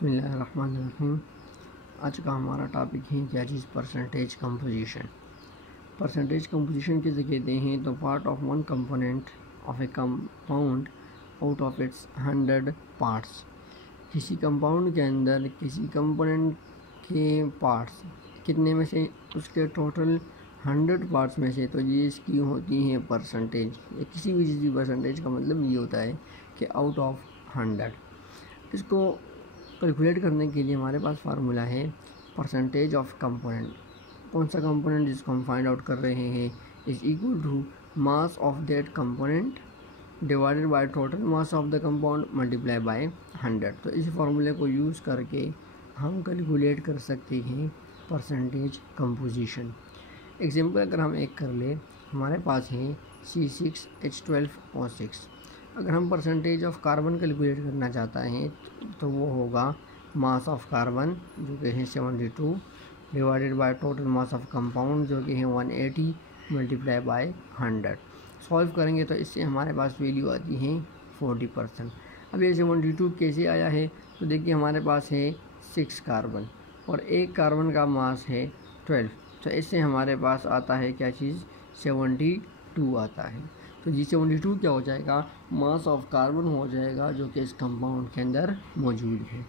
बिस्मिल्लाहिर्रहमानिर्रहीम। आज का हमारा टॉपिक है क्या चीज़ परसेंटेज कंपोजिशन। परसेंटेज कंपोजिशन किसे कहते हैं? तो part of one component of A compound out of its 100 parts. किसी कंपाउंड के अंदर किसी कंपोनेंट के पार्ट्स कितने में से, उसके टोटल 100 पार्ट्स में से, तो ये इसकी होती है परसेंटेज। किसी भी चीज़ की परसेंटेज का मतलब ये होता है कि आउट ऑफ 100। इसको कैलकुलेट करने के लिए हमारे पास फार्मूला है परसेंटेज ऑफ कंपोनेंट। कौन सा कंपोनेंट जिसको हम फाइंड आउट कर रहे हैं is equal to mass of that component divided by total mass of the compound multiply by 100। तो इस फार्मूले को यूज़ करके हम कैलकुलेट कर सकते हैं परसेंटेज कंपोजिशन। एग्जांपल अगर हम एक कर ले, हमारे पास है C6H12O6। अगर हम परसेंटेज ऑफ कार्बन कैलकुलेट करना चाहता है तो वो होगा मास ऑफ कार्बन जो कि है 72 divided by total mass of compound जो कि है 180 मल्टीप्लाई बाय 100। सॉल्व करेंगे तो इससे हमारे पास वैल्यू आती है 40%। अब ये 72 कैसे आया है? तो देखिए हमारे पास है 6 कार्बन और एक कार्बन का मास है 12, तो इससे हमारे पास आता है क्या चीज़ 72 आता है। तो G72 क्या हो जाएगा? मास ऑफ कार्बन हो जाएगा जो कि इस कंपाउंड के अंदर मौजूद है।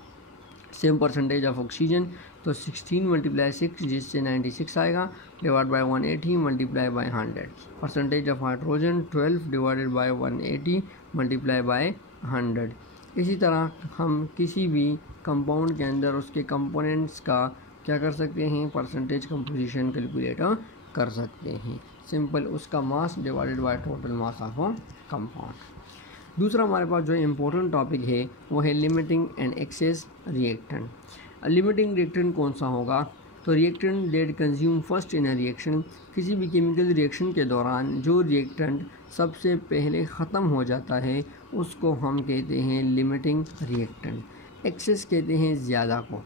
सेम परसेंटेज ऑफ ऑक्सीजन, तो 16 मल्टीप्लाई 6 जिससे 96 आएगा divide by 180 multiply by 100। Percentage of hydrogen 12 divided by 180 multiply by 100। इसी तरह हम किसी भी कंपाउंड के अंदर उसके कंपोनेंट्स का क्या कर सकते हैं? परसेंटेज कंपोजिशन कैलकुलेट कर सकते हैं। सिंपल उसका mass divided by total mass of compound. दूसरा हमारे पास जो इम्पोर्टेंट टॉपिक है वो है limiting and excess reactant. Limiting reactant कौन सा होगा? तो reactant that consume first in a reaction. किसी भी केमिकल रिएक्शन के दौरान जो रिएक्टेंट सबसे पहले ख़त्म हो जाता है उसको हम कहते हैं लिमिटिंग रिएक्टेंट। एक्सेस कहते हैं ज़्यादा को।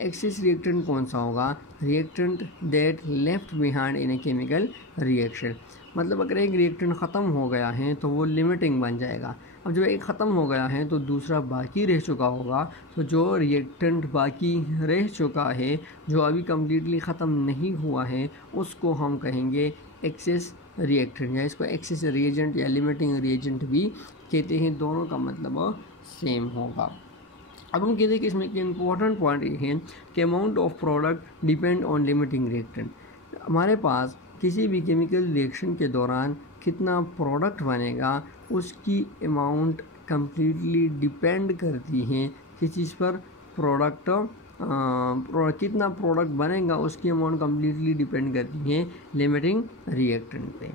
एक्सेस रिएक्टेंट कौन सा होगा? Reactant that left behind in a chemical reaction. मतलब अगर एक रिएक्टेंट ख़त्म हो गया है तो वो लिमिटिंग बन जाएगा। अब जब एक ख़त्म हो गया है तो दूसरा बाकी रह चुका होगा, तो जो रिएक्टेंट बाकी रह चुका है जो अभी कम्प्लीटली ख़त्म नहीं हुआ है उसको हम कहेंगे एक्सेस रिएक्टेंट, या इसको एक्सेस रिएजेंट या लिमिटिंग रिएजेंट भी कहते हैं। दोनों का मतलब सेम होगा। अब हम कहते हैं कि इसमें एक इम्पोर्टेंट पॉइंट ये है कि amount of product depend on limiting reactant. हमारे पास किसी भी केमिकल रिएक्शन के दौरान कितना प्रोडक्ट बनेगा उसकी अमाउंट कम्प्लीटली डिपेंड करती है किस चीज़ पर? प्रोडक्ट कितना प्रोडक्ट बनेगा उसकी अमाउंट कम्प्लीटली डिपेंड करती है लिमिटिंग रिएक्टेंट पे।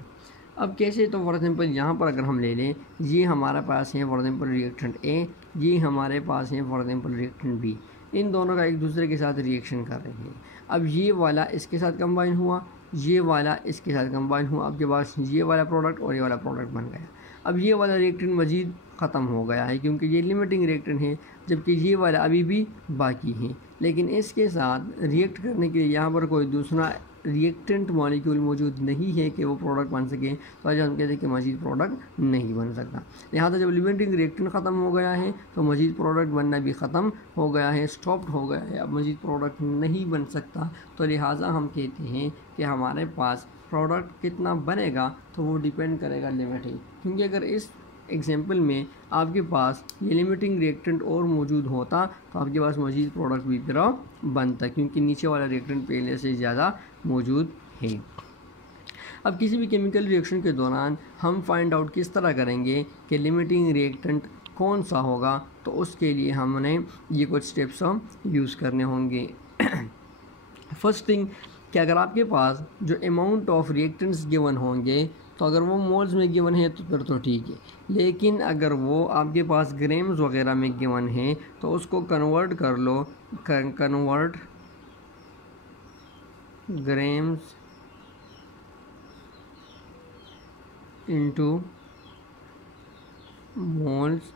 अब कैसे? तो फॉर एग्जांपल यहाँ पर अगर हम ले लें, ये हमारे पास है फॉर एग्जांपल रिएक्टेंट ए, ये हमारे पास है फॉर एग्जांपल रिएक्टेंट बी। इन दोनों का एक दूसरे के साथ रिएक्शन कर रहे हैं। अब ये वाला इसके साथ कंबाइन हुआ, ये वाला इसके साथ कंबाइन हुआ, आपके पास ये वाला प्रोडक्ट और ये वाला प्रोडक्ट बन गया। अब ये वाला रिएक्टेंट मजीद ख़त्म हो गया है क्योंकि ये लिमिटिंग रिएक्टेंट है, जबकि ये वाला अभी भी बाकी है। लेकिन इसके साथ रिएक्ट करने के लिए यहाँ पर कोई दूसरा रिएक्टेंट मॉलिक्यूल मौजूद नहीं है कि वो प्रोडक्ट बन सके, तो आज हम कहते हैं कि मजीद प्रोडक्ट नहीं बन सकता। लिहाजा जब लिमिटिंग रिएक्टेंट ख़त्म हो गया है तो मजीद प्रोडक्ट बनना भी ख़त्म हो गया है, स्टॉप्ड हो गया है, अब मजीद प्रोडक्ट नहीं बन सकता। तो लिहाजा हम कहते हैं कि हमारे पास प्रोडक्ट कितना बनेगा तो वो डिपेंड करेगा लिमिटिंग, क्योंकि अगर इस एग्जाम्पल में आपके पास ये लिमिटिंग रिएक्टेंट और मौजूद होता तो आपके पास मजीद प्रोडक्ट भी तरह बनता, क्योंकि नीचे वाला रिएक्टेंट पहले से ज़्यादा मौजूद है। अब किसी भी केमिकल रिएक्शन के दौरान हम फाइंड आउट किस तरह करेंगे कि लिमिटिंग रिएक्टेंट कौन सा होगा, तो उसके लिए हमने ये कुछ स्टेप्स यूज़ करने होंगे। फर्स्ट थिंग कि अगर आपके पास जो अमाउंट ऑफ रिएक्टेंट्स गिवन होंगे तो अगर वो मोल्स में गिवन है तो फिर तो ठीक है, लेकिन अगर वो आपके पास ग्राम्स वगैरह में गिवन है तो उसको कन्वर्ट कर लो, convert grams into moles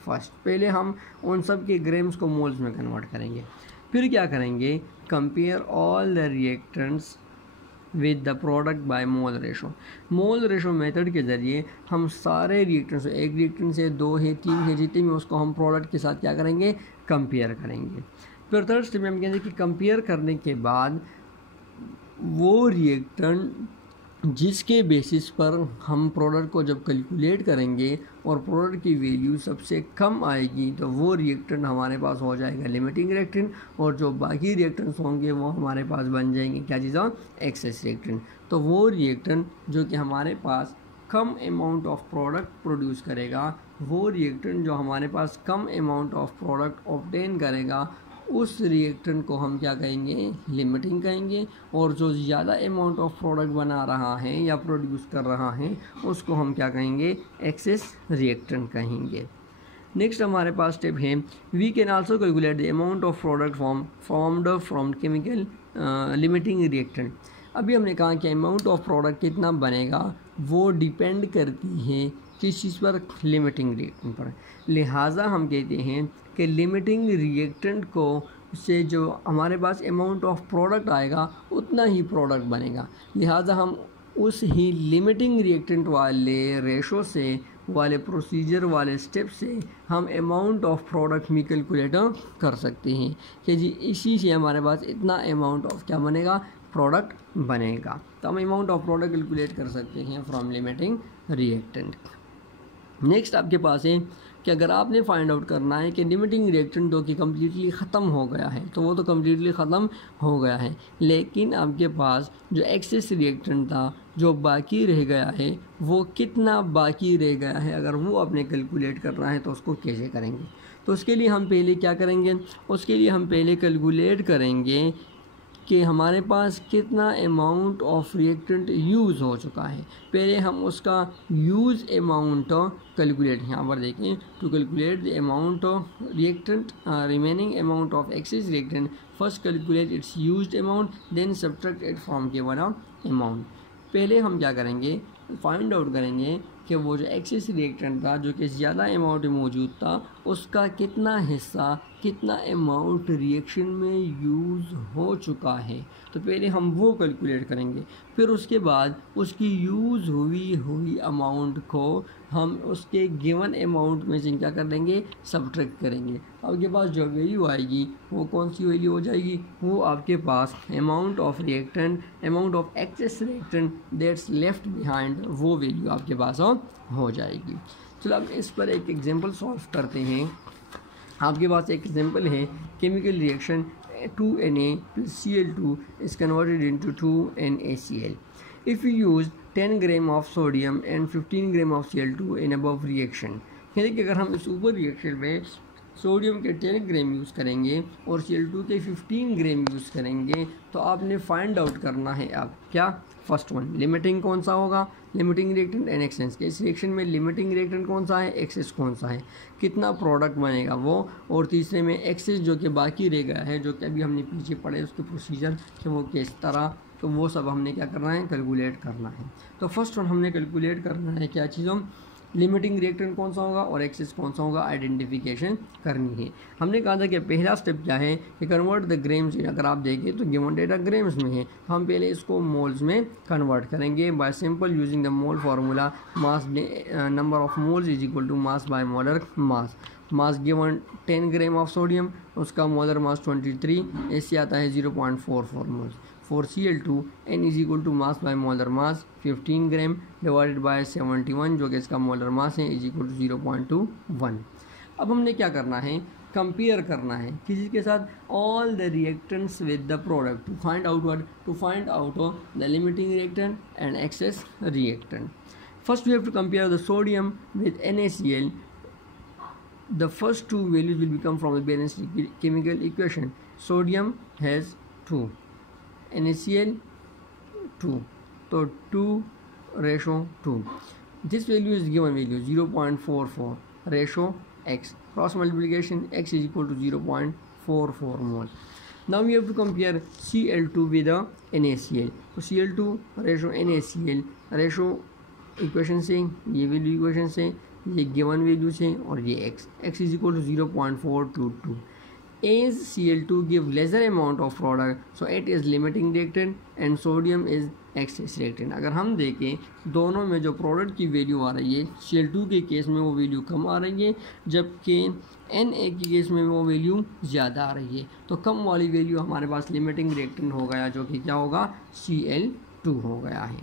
first. पहले हम उन सब के ग्राम्स को मोल्स में कन्वर्ट करेंगे, फिर क्या करेंगे? Compare all the reactants with the product by mole ratio. Mole ratio method के ज़रिए हम सारे रिएक्टेंट से, एक रिएक्टेंट से, दो है, तीन है, जितने भी उसको हम प्रोडक्ट के साथ क्या करेंगे, कंपेयर करेंगे। फिर थर्ड स्टेप में हम कहेंगे कि कंपेयर करने के बाद वो रिएक्टेंट जिसके बेसिस पर हम प्रोडक्ट को जब कैलकुलेट करेंगे और प्रोडक्ट की वैल्यू सबसे कम आएगी तो वो रिएक्टेंट हमारे पास हो जाएगा लिमिटिंग रिएक्टेंट, और जो बाकी रिएक्टेंट्स होंगे वो हमारे पास बन जाएंगे क्या चीज़ें, एक्सेस रिएक्टेंट। तो वो रिएक्टेंट जो कि हमारे पास कम अमाउंट ऑफ प्रोडक्ट प्रोड्यूस करेगा, वो रिएक्टेंट जो हमारे पास कम अमाउंट ऑफ प्रोडक्ट ऑब्टेन करेगा, उस रिएक्टेंट को हम क्या कहेंगे, लिमिटिंग कहेंगे। और जो ज़्यादा अमाउंट ऑफ प्रोडक्ट बना रहा है या प्रोड्यूस कर रहा है उसको हम क्या कहेंगे, एक्सेस रिएक्टेंट कहेंगे। नेक्स्ट हमारे पास स्टेप है, we can also calculate the amount of product formed from chemical limiting reactant. अभी हमने कहा कि अमाउंट ऑफ प्रोडक्ट कितना बनेगा वो डिपेंड करती है किस चीज़ पर, लिमिटिंग रिएक्टेंट पर। लिहाजा हम कहते हैं कि लिमिटिंग रिएक्टेंट को से जो हमारे पास अमाउंट ऑफ प्रोडक्ट आएगा उतना ही प्रोडक्ट बनेगा। लिहाजा हम उस ही लिमिटिंग रिएक्टेंट वाले रेशो से, वाले प्रोसीजर वाले स्टेप से हम अमाउंट ऑफ प्रोडक्ट भी कैलकुलेट कर सकते हैं कि जी इसी से हमारे पास इतना अमाउंट ऑफ क्या बनेगा, प्रोडक्ट बनेगा। तो हम अमाउंट ऑफ प्रोडक्ट कैलकुलेट कर सकते हैं फ्रॉम लिमिटिंग रिएक्टेंट। नेक्स्ट आपके पास है कि अगर आपने फाइंड आउट करना है कि लिमिटिंग रिएक्टेंट जो कि कम्प्लीटली ख़त्म हो गया है, तो वो तो कम्प्लीटली ख़त्म हो गया है, लेकिन आपके पास जो एक्सेस रिएक्टेंट था जो बाकी रह गया है वो कितना बाकी रह गया है, अगर वो आपने कैलकुलेट करना है तो उसको कैसे करेंगे। तो उसके लिए हम पहले क्या करेंगे, उसके लिए हम पहले कैलकुलेट करेंगे कि हमारे पास कितना अमाउंट ऑफ रिएक्टेंट यूज़ हो चुका है। पहले हम उसका यूज़ अमाउंट कैलकुलेट, यहाँ पर देखें, to calculate the amount of reactant remaining amount of excess reactant, first calculate its used amount, then subtract it from given amount. पहले हम क्या करेंगे, फाइंड आउट करेंगे कि वो जो एक्सेस रिएक्टेंट था जो कि ज़्यादा अमाउंट में मौजूद था उसका कितना हिस्सा, कितना अमाउंट रिएक्शन में यूज़ हो चुका है। तो पहले हम वो कैलकुलेट करेंगे, फिर उसके बाद उसकी यूज़ हुई अमाउंट को हम उसके गिवन अमाउंट में से क्या कर देंगे, सब्ट्रैक्ट करेंगे। आपके पास जो वैल्यू आएगी वो कौन सी वैल्यू हो जाएगी, वो आपके पास amount of reactant, amount of excess reactant that's left behind, वो वैल्यू आपके पास हो जाएगी। चलो अब इस पर एक एग्जांपल सॉल्व करते हैं। आपके पास एक एग्जांपल है, chemical reaction 2Na plus Cl2 is converted into 2NaCl. If we use 10 gram of sodium and 15 gram of Cl2 in above reaction, यानी कि अगर हम इस ऊपर रिएक्शन में सोडियम के 10 ग्राम यूज़ करेंगे और Cl2 के 15 ग्राम यूज़ करेंगे, तो आपने फाइंड आउट करना है अब क्या, फर्स्ट वन लिमिटिंग कौन सा होगा, लिमिटिंग रिएक्टेंट एंड एक्सेस के इस रिएक्शन में लिमिटिंग रिएक्टेंट कौन सा है, एक्सेस कौन सा है, कितना प्रोडक्ट बनेगा वो, और तीसरे में एक्सेस जो कि बाकी रह गया है, जो कि अभी हमने पीछे पढ़े उसके प्रोसीजर कि वो किस तरह, तो वो सब हमने क्या करना है, कैलकुलेट करना है। तो फर्स्ट वन हमने कैलकुलेट करना है क्या चीज़ों, लिमिटिंग रिएक्टेंट कौन सा होगा और एक्सेस कौन सा होगा, आइडेंटिफिकेशन करनी है। हमने कहा था कि पहला स्टेप क्या है कि कन्वर्ट द ग्राम्स, अगर आप देखें तो गिवन डेटा ग्राम्स में है, तो हम पहले इसको मोल्स में कन्वर्ट करेंगे by simple using the mole formula, mass number of moles is equal to mass by molar mass. Mass given 10 gram of sodium, उसका मोलर मास 23, इससे आता है 0.44 moles. For Cl2 n is equal to mass by molar mass 15 gram divided by 71 जो कि इसका molar mass है is equal to 0.21। अब हमने क्या करना है, कंपेयर करना है किसी के साथ, all the reactants with the product to find out what, to find out the limiting reactant and excess reactant. First we have to compare the sodium with NaCl. The first two values will become from the balanced chemical equation. Sodium has 2, NaCl 2, so 2:2. This value is given value 0.44 ratio x, cross multiplication x is equal to 0.44 mole. Now we have to compare Cl2 with the NaCl. So Cl2 ratio NaCl ratio equation से, ये value equation से, ये given value से और ये x is equal to 0.422। as Cl2 give lesser amount of product so it is limiting reactant and sodium is excess reactant। अगर हम देखें दोनों में जो प्रोडक्ट की वैल्यू आ रही है, Cl2 के केस में वो वैल्यू कम आ रही है, जबकि Na के केस में वो वैल्यू ज़्यादा आ रही है। तो कम वाली वैल्यू हमारे पास लिमिटिंग रिएक्टेंट हो गया, जो कि क्या होगा, Cl2 हो गया है।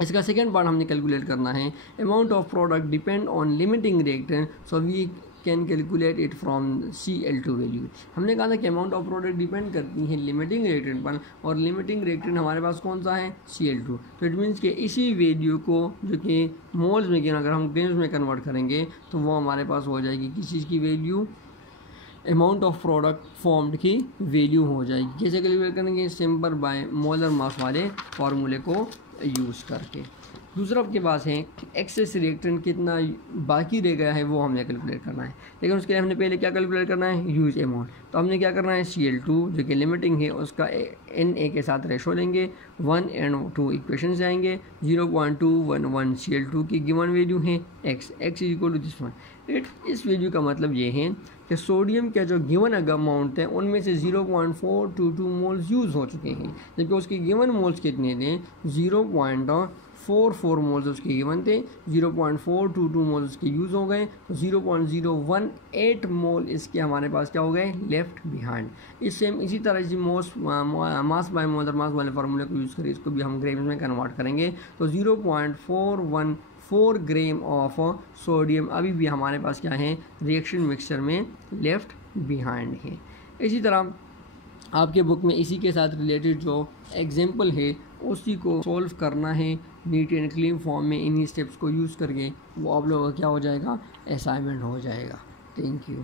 इसका सेकेंड पार्ट हमने कैलकुलेट करना है, amount of product depend on limiting reactant so we can calculate it from Cl2 value. हमने कहा था कि अमाउंट ऑफ प्रोडक्ट डिपेंड करती है लिमिटिंग रिएक्टेंट पर, और लिमिटिंग रिएक्टेंट हमारे पास कौन सा है, Cl2। तो इट मीन्स कि इसी वैल्यू को जो कि मोल्स में अगर हम ग्राम्स में कन्वर्ट करेंगे तो वो हमारे पास हो जाएगी किस चीज़ की value, amount of product formed की वैल्यू हो जाएगी। कैसे कैलकुलेट करेंगे, सिंपल बाय मोलर मास वाले फार्मूले को यूज़ करके। दूसरा आपके पास है एक्सेस रिएक्टेंट कितना बाकी रह गया है वो हमें कैलकुलेट करना है, लेकिन उसके लिए हमने पहले क्या कैलकुलेट करना है, यूज अमाउंट। तो हमने क्या करना है, Cl2 जो कि लिमिटिंग है उसका Na के साथ रेशो लेंगे, 1 and 2 इक्वेशन जाएंगे, 0.211 Cl2 की गिवन वैल्यू है x is equal to this one. इस वैल्यू का मतलब ये है कि सोडियम का जो गिवन अमाउंट है उनमें से 0.422 मोल्स यूज़ हो चुके हैं, जबकि उसके गिवन मोल्स कितने थे, 0.44 मोल्स उसके गिवन थे, 0.422 मोल्स उसके यूज़ हो गए, तो 0.018 मोल इसके हमारे पास क्या हो गए, लेफ्ट बिहाइंड। इसी तरह से मास बाय मोलर मास वाले फार्मूले को यूज़ करें, इसको भी हम ग्राम्स में कन्वर्ट करेंगे, तो 0.414 ग्राम ऑफ सोडियम अभी भी हमारे पास क्या है, रिएक्शन मिक्सचर में लेफ्ट बिहाइंड है। इसी तरह आपके बुक में इसी के साथ रिलेटेड जो एग्जाम्पल है उसी को सॉल्व करना है नीट एंड क्लीन फॉर्म में, इन्हीं स्टेप्स को यूज़ करके वो आप लोगों का क्या हो जाएगा, असाइनमेंट हो जाएगा। Thank you.